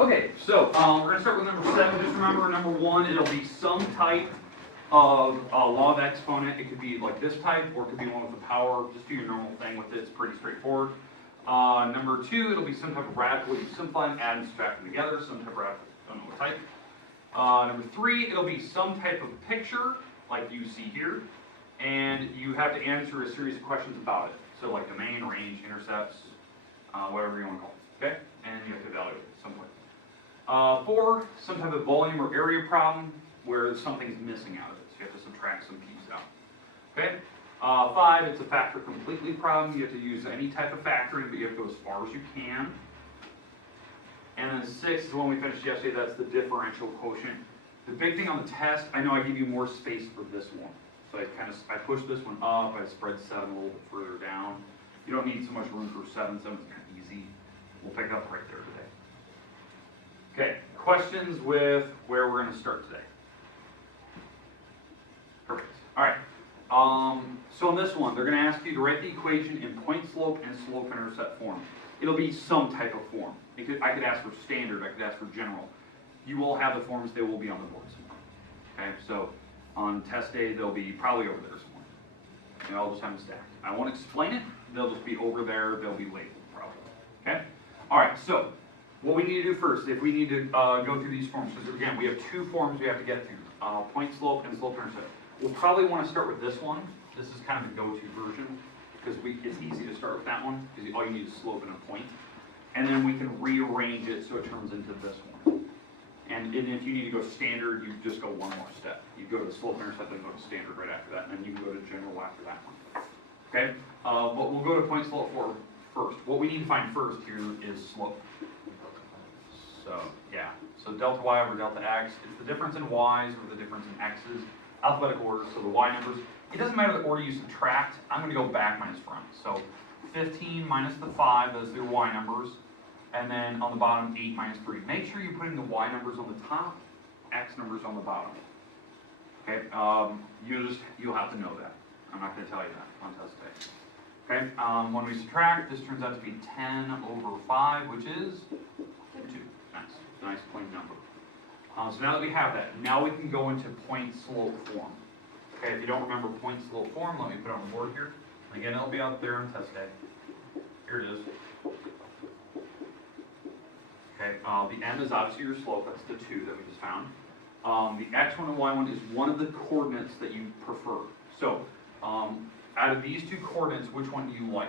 Okay, so we're going to start with number 7. Just remember, number 1, it'll be some type of law of exponent. It could be like this type, or it could be one with the power. Just do your normal thing with it. It's pretty straightforward. Number 2, it'll be some type of radical. You simplify and add and subtract them together. Some type of radical. Don't know what type. Number 3, it'll be some type of picture, like you see here, and you have to answer a series of questions about it. So like domain, range, intercepts, whatever you want to call it. Okay, and you have to evaluate it at some point. 4, some type of volume or area problem where something's missing out of it, so you have to subtract some pieces out. Okay. 5, it's a factor completely problem. You have to use any type of factoring, but you have to go as far as you can. And then 6 is the one we finished yesterday. That's the differential quotient. The big thing on the test, I know I give you more space for this one, so I pushed this one up. I spread 7 a little bit further down. You don't need so much room for 7. 7's kind of easy. We'll pick up right there today. Okay, questions with where we're going to start today? Perfect. All right. So on this one, they're going to ask you to write the equation in point slope and slope intercept form. It'll be some type of form. I could ask for standard. I could ask for general. You will have the forms. They will be on the board somewhere. Okay. So on test day, they'll be probably over there somewhere. And I'll just have them stacked. I won't explain it. They'll just be over there. They'll be labeled probably. Okay. All right. So what we need to do first, if we need to go through these forms, because again, we have 2 forms we have to get through, point slope and slope intercept. We'll probably want to start with this one. This is kind of the go-to version, because it's easy to start with that one, because all you need is slope and a point. And then we can rearrange it so it turns into this one. And if you need to go standard, you just go one more step. You go to slope intercept and go to standard right after that, and then you can go to general after that one. Okay? But we'll go to point slope first. What we need to find first here is slope. So, yeah. So delta y over delta x, it's the difference in y's or the difference in x's. Alphabetical order, so the y numbers. It doesn't matter the order you subtract. I'm going to go back minus front. So 15 minus the 5, those are your y numbers. And then on the bottom, 8 minus 3. Make sure you're putting the y numbers on the top, x numbers on the bottom. Okay, you'll have to know that. I'm not going to tell you that on test day. Okay, when we subtract, this turns out to be 10 over 5, which is 2. Nice plain number. So now that we have that, now we can go into point slope form. Okay, if you don't remember point slope form, let me put it on the board here. Again, it'll be out there on test day. Here it is. Okay, the m is obviously your slope, that's the 2 that we just found. The x1 and y1 is one of the coordinates that you prefer. So, out of these 2 coordinates, which one do you like?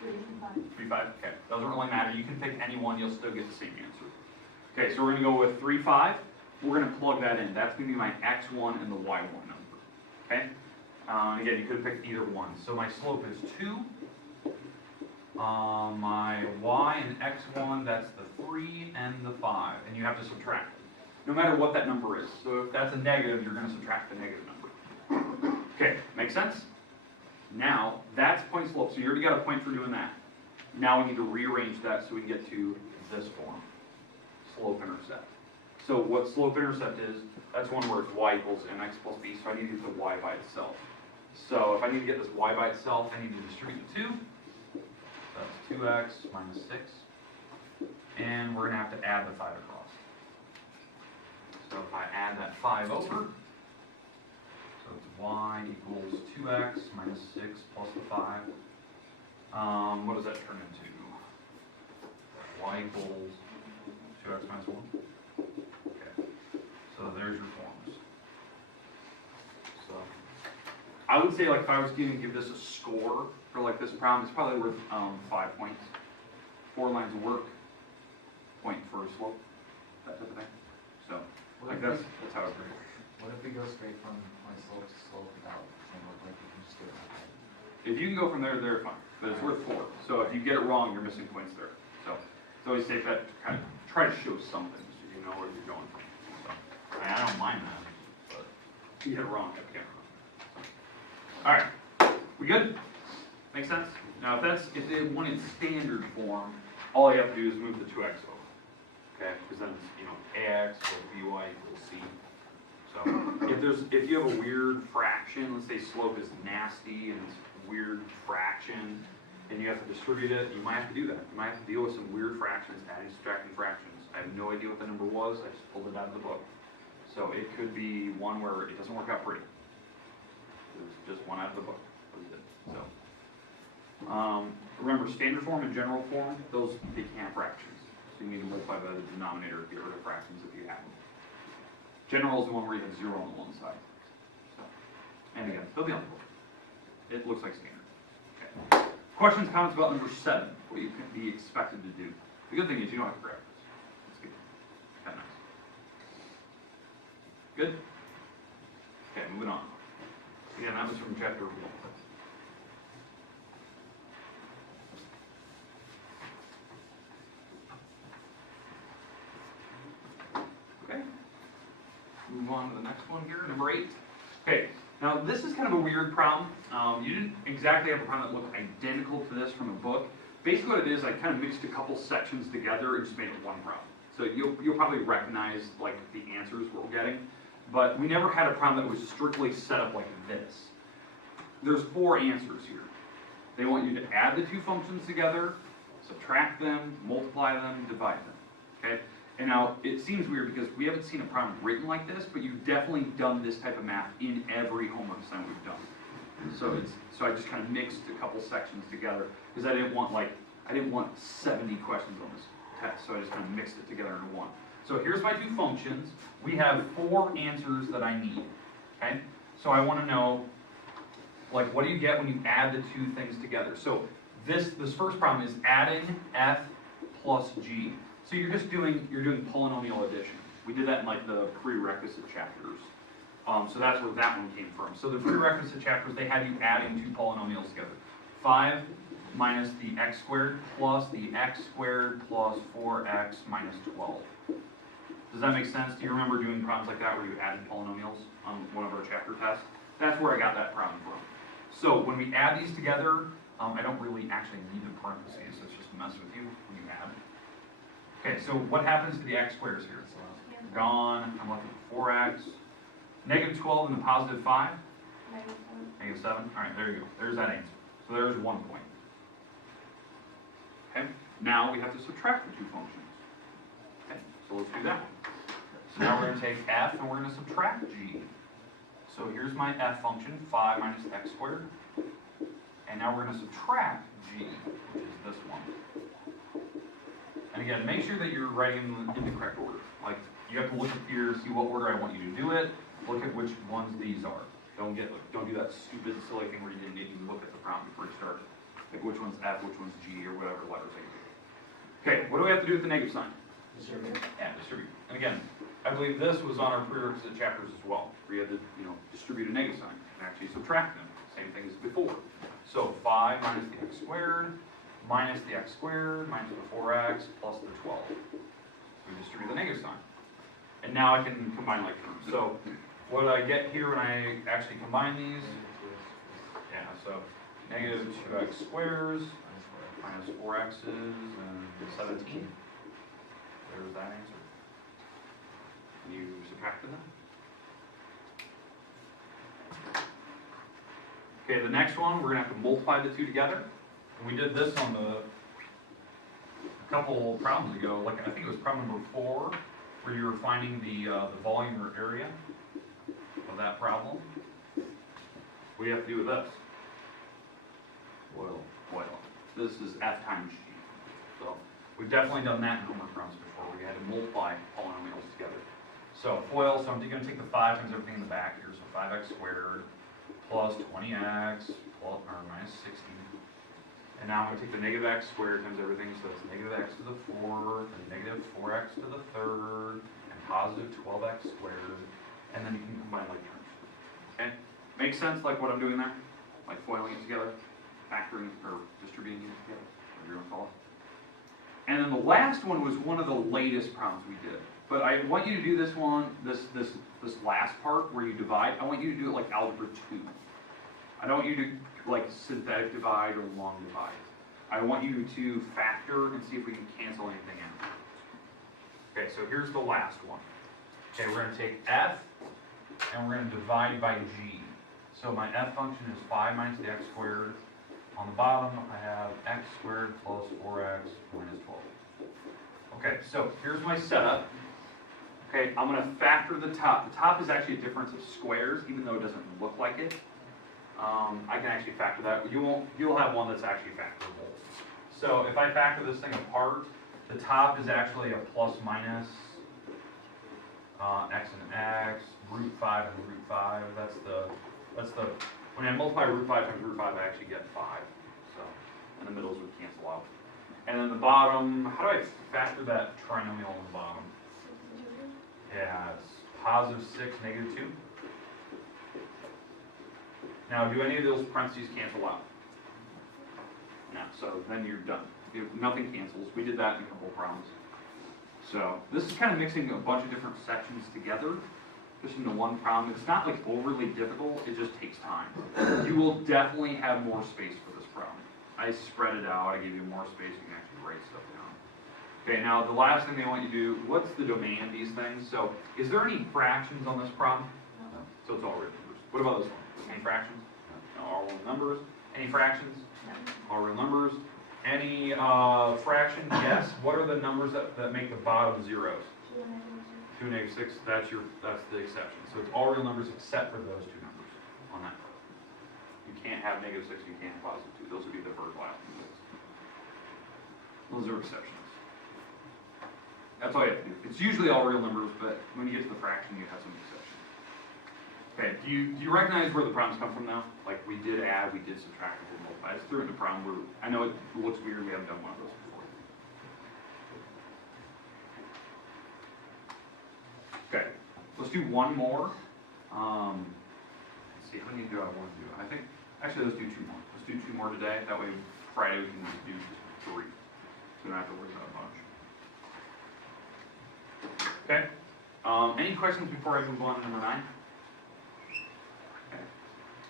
3 and 5. 3, 5, okay. Doesn't really matter, you can pick any one, you'll still get the same answer. Okay, so we're going to go with 3, 5. We're going to plug that in. That's going to be my x1 and the y1 number. Okay? Again, you could pick either one. So my slope is 2. My y and x1, that's the 3 and the 5. And you have to subtract it, no matter what that number is. So if that's a negative, you're going to subtract the negative number. Okay, make sense? Now, that's point slope. So you already got a point for doing that. Now we need to rearrange that so we can get to this form. Slope intercept. So what slope intercept is, that's one where it's y equals mx plus b, so I need to get the y by itself. So if I need to get this y by itself, I need to distribute the 2. That's 2x minus 6. And we're going to have to add the 5 across. So if I add that 5 over, so it's y equals 2x minus 6 plus the 5. What does that turn into? Y equals 2x minus 1. Okay. So there's your forms. So I would say, like, if I was going to give this a score for like this problem, it's probably worth 5 points. 4 lines of work, point for a slope, that type of thing. So like that's how it works. What if we go straight from my slope to slope without saying what like we can just do it? If you can go from there to there, fine. But it's worth 4. So if you get it wrong, you're missing points there. So it's always safe to kind of try to show something so you know where you're going from. So, I don't mind that, but if you get it wrong, you have to get it wrong. So. All right, we good? Make sense? Now, if they wanted standard form, all you have to do is move the 2x over. Okay, because then it's, ax plus by equals c. So if you have a weird fraction, let's say slope is nasty and it's a weird fraction, and you have to distribute it, you might have to do that. You might have to deal with some weird fractions, adding, subtracting fractions. I have no idea what the number was, I just pulled it out of the book. So it could be one where it doesn't work out pretty. It was just one out of the book, that was it. So, remember, standard form and general form, those become fractions. So you need to multiply by the denominator to get rid of fractions if you have them. General is the one where you have 0 on one side. So, and again, they'll be on the book. It looks like standard. Okay. Questions, comments about number 7, what you can be expected to do. The good thing is you don't have to practice. That's good. Kind of nice. Good? Okay, moving on. Again, that was from chapter 1. Okay. Move on to the next one here, number 8. Okay, now this is kind of a weird problem. You didn't exactly have a problem that looked identical to this from a book. Basically what it is, I kind of mixed a couple sections together and just made it one problem. So you'll probably recognize like the answers we're getting, but we never had a problem that was strictly set up like this. There's 4 answers here. They want you to add the 2 functions together, subtract them, multiply them, divide them, okay? And now, it seems weird because we haven't seen a problem written like this, but you've definitely done this type of math in every homework assignment we've done. So I just kind of mixed a couple sections together because I didn't want 70 questions on this test, so I just kind of mixed it together into one. So here's my 2 functions. We have 4 answers that I need, okay? So I want to know, like, what do you get when you add the 2 things together? So this first problem is adding f plus g. So you're doing polynomial addition. We did that in like the prerequisite chapters. So that's where that one came from. So the prerequisite chapters, they had you adding 2 polynomials together. 5 minus the x squared plus the x squared plus 4x minus 12. Does that make sense? Do you remember doing problems like that where you added polynomials on one of our chapter tests? That's where I got that problem from. So when we add these together, I don't really actually need the parentheses. It's just mess with you when you add. Okay, so what happens to the x squares here? Gone. I'm left with 4x. Negative 12 and the positive 5? Negative 7. All right, there you go. There's that answer. So there's 1 point. Okay, now we have to subtract the 2 functions. Okay, so let's do that one. So now we're going to take f and we're going to subtract g. So here's my f function, 5 minus x squared. And now we're going to subtract g, which is this one. And again, make sure that you're writing them in the correct order. Like, you have to look up here, see what order I want you to do it, look at which ones these are. Don't do that stupid, silly thing where you didn't even look at the problem before you start. Like which one's F, which one's G, or whatever letters I use. Okay, what do we have to do with the negative sign? Distribute. Yeah, distribute. And again, I believe this was on our prerequisite chapters as well. Where you had to, distribute a negative sign and actually subtract them. Same thing as before. So 5 minus the x squared, minus the x squared, minus the 4x, plus the 12. We distribute the negative sign. And now I can combine like terms. So what I get here when I actually combine these, yeah, so negative 2x squares, minus 4x's, and 17. There's that answer. And you subtracted them. Okay, the next one, we're going to have to multiply the 2 together. And we did this on a couple problems ago, like I think it was problem number 4, where you were finding the volume or area of that problem. What do you have to do with this? Oil. This is F times G. So we've definitely done that in homework problems before, where you had to multiply polynomials together. So FOIL, so I'm going to take the 5 times everything in the back here, so 5x squared plus 20x plus or minus 60. And now I'm going to take the negative x squared times everything, so that's negative x to the 4th, and negative 4x to the 3rd, and positive 12x squared, and then you can combine like terms. Okay? Makes sense, like what I'm doing there? Like foiling it together, factoring, or distributing it together, whatever you want to call it. And then the last one was one of the latest problems we did. But I want you to do this one, this last part where you divide, I want you to do it like algebra 2. I don't want you to do like synthetic divide or long divide. I want you to factor and see if we can cancel anything out. Okay, so here's the last one. Okay, we're going to take f and we're going to divide by g. So my f function is 5 minus the x squared. On the bottom, I have x squared plus 4x minus 12. Okay, so here's my setup. Okay, I'm gonna factor the top. The top is actually a difference of squares, even though it doesn't look like it. I can actually factor that. You'll have one that's actually factorable. So if I factor this thing apart, the top is actually a plus minus x and x, root 5 and root 5. That's the, when I multiply root 5 times root 5, I actually get 5. So, and the middles would cancel out. And then the bottom, how do I factor that trinomial on the bottom? Yeah, it's positive 6, negative 2. Now, do any of those parentheses cancel out? No, so then you're done. Nothing cancels. We did that in a couple of problems. So this is kind of mixing a bunch of different sections together, just into one problem. It's not like overly difficult, it just takes time. You will definitely have more space for this problem. I spread it out, I gave you more space, you can actually write stuff down. Okay, now the last thing they want you to do, what's the domain of these things? So is there any fractions on this problem? No. So it's all real numbers. What about this one? Any fractions? No, all real numbers. Any fractions? No. All real numbers. Any fraction? Yes. What are the numbers that make the bottom zeros? 2 and negative 6. That's the exception. So it's all real numbers except for those two numbers on that part. You can't have negative 6. You can't have positive 2. Those would be the first last numbers. Those are exceptions. That's all you have to do. It's usually all real numbers, but when you get to the fraction, you have some exceptions. Okay, do you recognize where the problems come from now? Like we did add, we did subtract, we did multiply. I just threw it in the problem where, I know it looks weird, we haven't done one of those before. Okay, let's do one more. Let's see, how many do I want to do? I think, actually let's do 2 more. Let's do 2 more today, that way Friday we can do 3. So we don't have to worry about a bunch. Okay, any questions before I move on to number 9? Okay.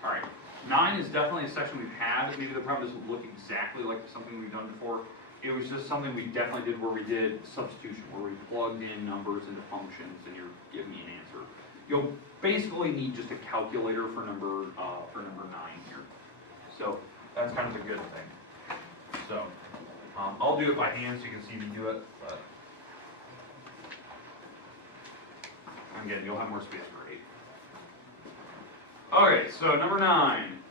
All right, 9 is definitely a section we've had. Maybe the problem doesn't look exactly like something we've done before. It was just something we definitely did where we did substitution, where we plugged in numbers into functions and you're giving me an answer. You'll basically need just a calculator for number 9 here. So that's kind of a good thing. So I'll do it by hand so you can see me do it, but again, you'll have more space for 8. Okay, so number 9,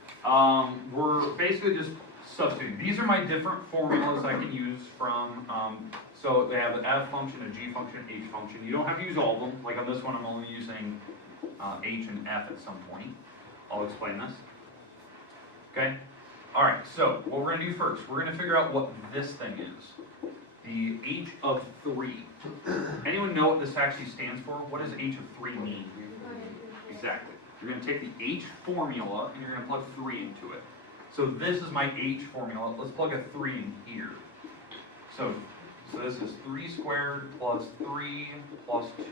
we're basically just substituting. These are my different formulas I can use from, so they have an f function, a g function, h function. You don't have to use all of them. Like on this one, I'm only using h and f at some point. I'll explain this. Okay? All right, so what we're going to do first, we're going to figure out what this thing is. The h of 3. Anyone know what this actually stands for? What does h of 3 mean? Exactly. You're going to take the h formula and you're going to plug 3 into it. So this is my h formula. Let's plug a 3 in here. So this is 3 squared plus 3 plus 2.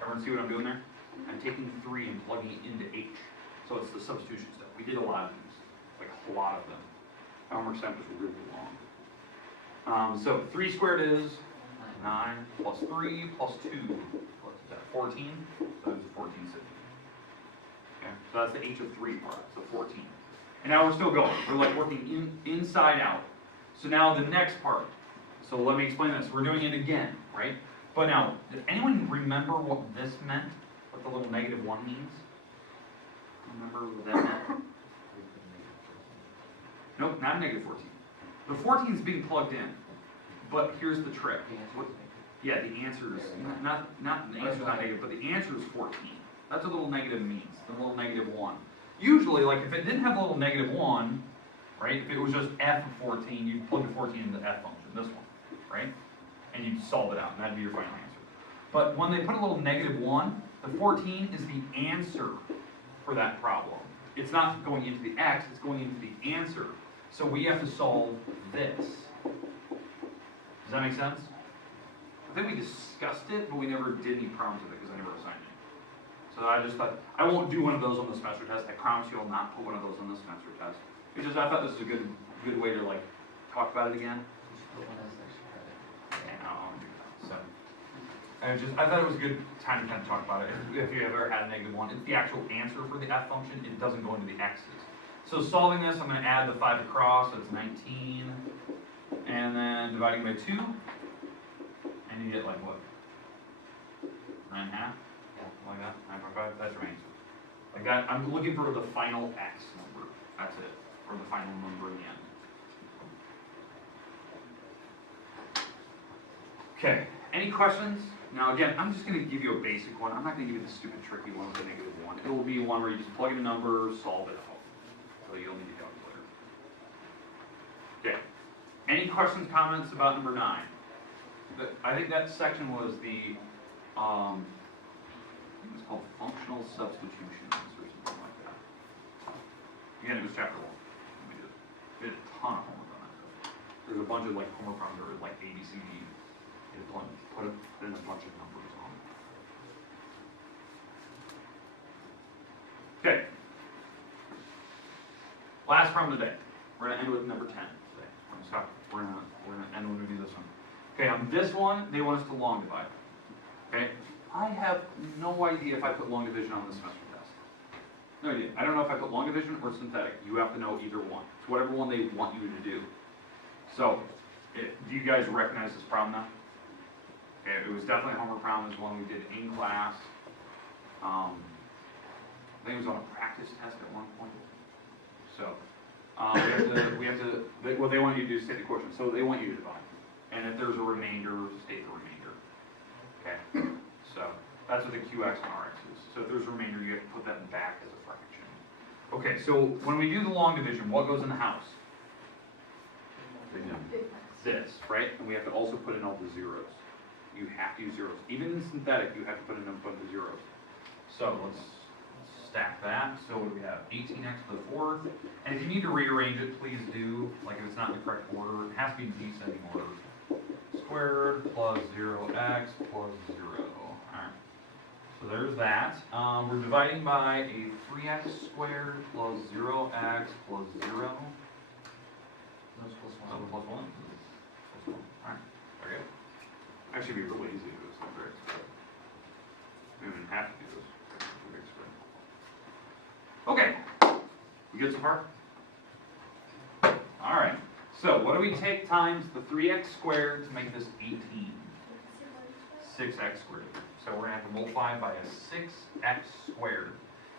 Everyone see what I'm doing there? I'm taking 3 and plugging it into h. So it's the substitution step. We did a lot of these, like a lot of them. My homework assignments were really long. So 3 squared is 9 plus 3 plus 2. What is that, 14? So it's 14 sitting. Okay, so that's the h of 3 part, so 14. And now we're still going. We're like working inside out. So now the next part. So let me explain this. We're doing it again, right? But now, did anyone remember what this meant? What the little negative 1 means? Remember what that meant? Nope, not negative 14. The 14 is being plugged in. But here's the trick. Yeah, the answer is, not the answer is not negative, but the answer is 14. That's what a little negative means, the little negative 1. Usually, like if it didn't have a little negative 1, right, if it was just f of 14, you'd plug the 14 into the f function, this one, right? And you'd solve it out, and that'd be your final answer. But when they put a little negative 1, the 14 is the answer for that problem. It's not going into the x, it's going into the answer. So we have to solve this. Does that make sense? I think we discussed it, but we never did any problems with it because I never assigned it. So I just thought, I won't do one of those on the semester test. I promise you I'll not put one of those on the semester test. It's just, I thought this was a good way to like talk about it again. And I don't want to do that. So I thought it was a good time to kind of talk about it. If you ever had a negative 1, it's the actual answer for the f function. It doesn't go into the x's. So solving this, I'm going to add the 5 across, so it's 19. And then dividing by 2. And you get like what? 9.5? Yeah. Like that? 9.5? That's your answer. Like that, I'm looking for the final X number. That's it. Or the final number in the end. Okay, any questions? Now again, I'm just gonna give you a basic one. I'm not gonna give you the stupid tricky one with the -1. It will be one where you just plug in a number, solve it out. So you'll need a calculator. Okay. Any questions, comments about number 9? I think that section was the, I think it was called functional substitutions or something like that. Again, it was chapter 1. We did a ton of homework on that stuff. There's a bunch of like homework problems that are like A, B, C, D. Put in a bunch of numbers on it. Okay. Last problem of the day. We're gonna end with number 10 today. We're gonna stop. We're gonna end when we do this one. Okay, on this one, they want us to long divide. Okay? I have no idea if I put long division on the semester test. No idea. I don't know if I put long division or synthetic. You have to know either one. It's whatever one they want you to do. So, do you guys recognize this problem now? Okay, it was definitely a homework problem. It was one we did in class. I think it was on a practice test at one point. So, what they want you to do is state the quotient. So they want you to divide. And if there's a remainder, state the remainder. Okay, so that's what the QX and RX is. So if there's a remainder, you have to put that back as a fraction. Okay, so when we do the long division, what goes in the house? This, right? And we have to also put in all the zeros. You have to use zeros. Even in synthetic, you have to put in a bunch of zeros. So let's stack that. So what do we have? 18x to the 4th. And if you need to rearrange it, please do. Like if it's not in the correct order, it has to be in descending order. Squared plus 0x plus 0. Alright. So there's that. We're dividing by a 3x squared plus 0x plus 0. Those plus So one. plus 1. Alright. Okay. Actually, it'd be really easy to do this. Not very expensive. We don't even have to do this. Okay. We good so far? Alright. So, what do we take times the 3x squared to make this 18? 6x squared. So we're going to have to multiply by a 6x squared.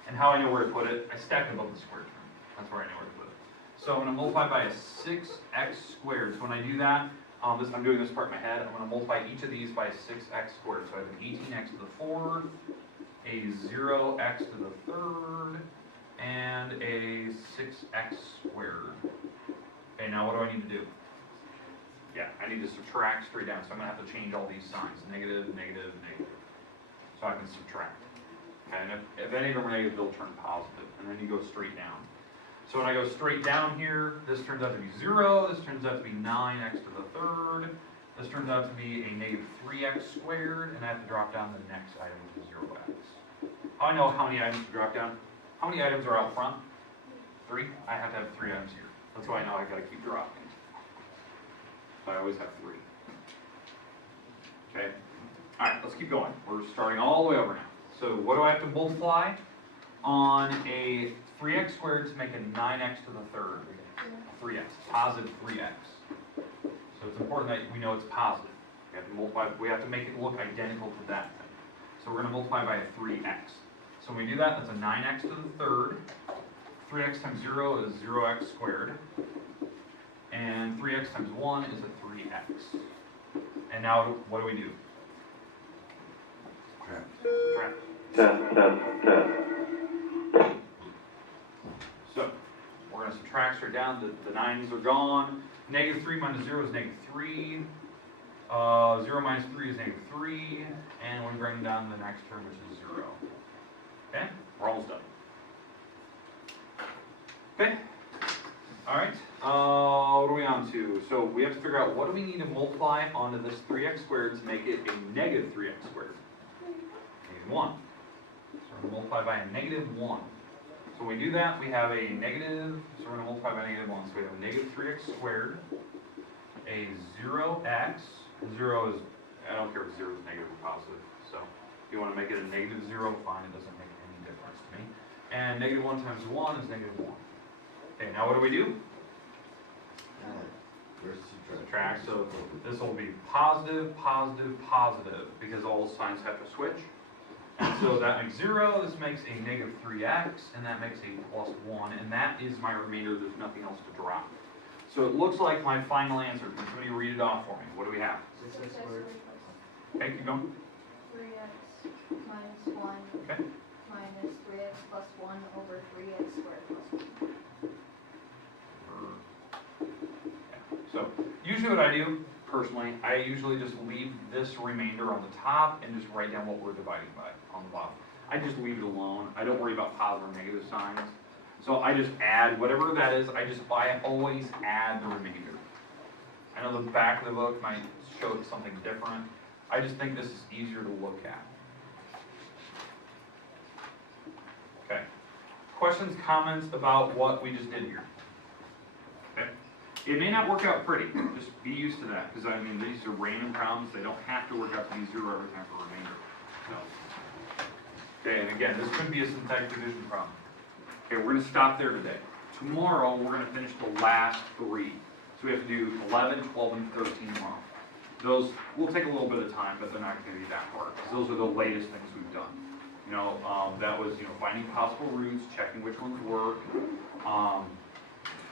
And how I know where to put it, I stacked above the square term. That's where I know where to put it. So I'm going to multiply by a 6x squared. So when I do that, I'm doing this part in my head. I'm going to multiply each of these by 6x squared. So I have an 18x to the 4th, a 0x to the 3rd, and a 6x squared. Okay, now what do I need to do? Yeah, I need to subtract straight down. So I'm going to have to change all these signs. Negative, negative, negative. So I can subtract. Okay, and if any of them are negative, they'll turn positive. And then you go straight down. So when I go straight down here, this turns out to be 0, this turns out to be 9x to the 3rd, this turns out to be a negative 3x squared, and I have to drop down the next item, which is 0x. How I know how many items to drop down? How many items are out front? 3? I have to have 3 items here. That's why I know I gotta keep dropping. So I always have 3. Okay? Alright, let's keep going. We're starting all the way over now. So what do I have to multiply on a 3x squared to make a 9x to the 3rd? 3x, positive 3x. So it's important that we know it's positive. We have to multiply, we have to make it look identical to that thing. So we're going to multiply by a 3x. So when we do that, that's a 9x to the 3rd. 3x times 0 is 0x squared. And 3x times 1 is a 3x. And now what do we do? Subtract. So, we're going to subtract straight down. The 9's are gone. Negative 3 minus 0 is negative 3. 0 minus 3 is negative 3. And we're bringing down the next term, which is 0. Okay? We're almost done. Okay? Alright. What are we on to? So, we have to figure out what do we need to multiply onto this 3x squared to make it a negative 3x squared. Negative 1. So, we're going to multiply by a negative 1. So when we do that, we have a negative, so we're going to multiply by negative 1. So we have a negative 3x squared, a 0x, 0 is, I don't care if 0 is negative or positive. So if you want to make it a negative 0, fine, it doesn't make any difference to me. And negative 1 times 1 is negative 1. Okay, now what do we do? subtract, so this will be positive, positive, positive, because all the signs have to switch. And so that makes 0, this makes a negative 3x, and that makes a plus 1, and that is my remainder, there's nothing else to drop. So it looks like my final answer. Can somebody read it off for me? What do we have? 6x squared Okay, keep going. 3x minus 1 Okay. minus 3x plus 1 over 3x squared plus 1. So usually what I do, personally, I usually just leave this remainder on the top and just write down what we're dividing by on the bottom. I just leave it alone. I don't worry about positive or negative signs. So I just add whatever that is. I always add the remainder. I know the back of the book might show something different. I just think this is easier to look at. Okay. Questions, comments about what we just did here? Okay. It may not work out pretty. Just be used to that, because I mean these are random problems. They don't have to work out to be 0 every time for remainder. So. Okay, and again, this could be a syntactic division problem. Okay, we're going to stop there today. Tomorrow, we're going to finish the last 3. So we have to do 11, 12, and 13 tomorrow. Those will take a little bit of time, but they're not going to be that hard, because those are the latest things we've done. You know, that was, finding possible roots, checking which ones work,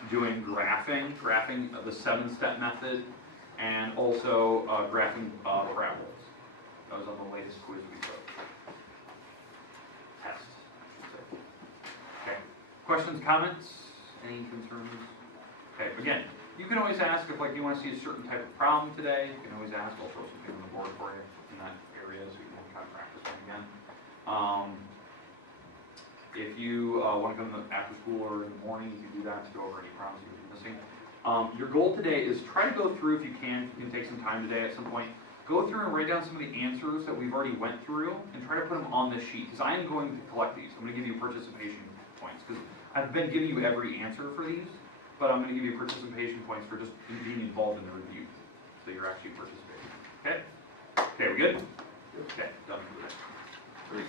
doing graphing the 7-step method, and also graphing parabolas. That was on the latest quiz we took. Test. Okay. Questions, comments? Any concerns? Okay, again, you can always ask if you want to see a certain type of problem today. You can always ask. I'll throw something on the board for you in that area so you can kind of practice one again. If you want to come after school or in the morning, you can do that to go over any problems you've been missing. Your goal today is try to go through, if you can take some time today at some point, go through and write down some of the answers that we've already went through and try to put them on this sheet, because I am going to collect these. I'm going to give you participation points, because I've been giving you every answer for these, but I'm going to give you participation points for just being involved in the review, so you're actually participating. Okay? Okay, we good? Okay, done. Great.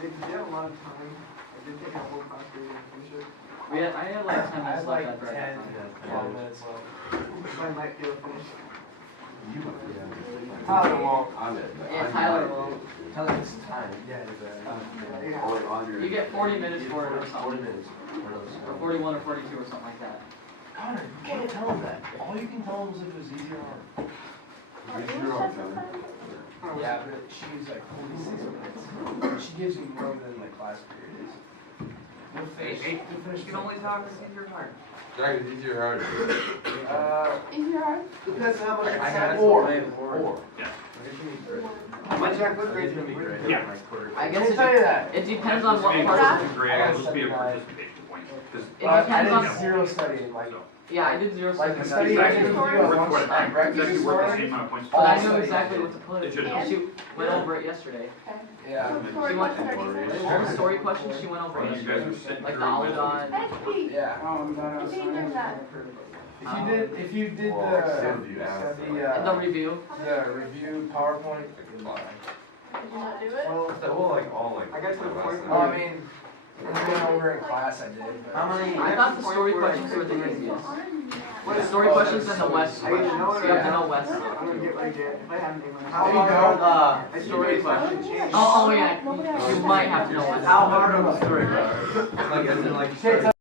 Did you have a lot of time? I did take a whole class to finish it. I had like 10 I minutes had left like after I 10 got to done. 12 minutes left. I might be able to finish. Tyler won't. Yeah, Tyler will. Tyler needs time. Yeah, You get 40 minutes for it or something. 40 minutes. Or 41 or 42 or something like that. Connor, you can't tell him that. All you can tell him is if it was easy or hard. Yeah, but she's like 46 minutes. She gives you more than the class period is. We'll finish. You can only talk as if you're hard. Jack, is easier or harder? Easier hard? Depends on how much I it's had at. four. Yeah. My Jack, what grade? Yeah. I I guess can tell you that. it depends on what Maybe part of first grade, it'll just be a participation point. 'Cause It depends I on. did zero studying, like, Yeah, I did 0 like the seconds. study It's I actually did do worth once what- at it's breakfast actually this worth the morning. same amount of points. But I all know studies exactly I what did. to put. It should And she went over it yesterday. Okay. Yeah. So story She went- question already All the story questions she went over Well, you guys are yesterday. sitting Like the through Alidon. Actually, Yeah. I think there's that. If you did Well, And the review. the review PowerPoint, goodbye. Did you not do it? Well, I got to the point oh, I mean, when we went over in class, I did. But I thought the story questions were the easiest. What The is story questions and the West I didn't questions. know You have to that. know West. I'm gonna get ready to, if I haven't even. How hard I story questions? Oh, yeah. You might have to know West. How hard of a story? Like, as in, like,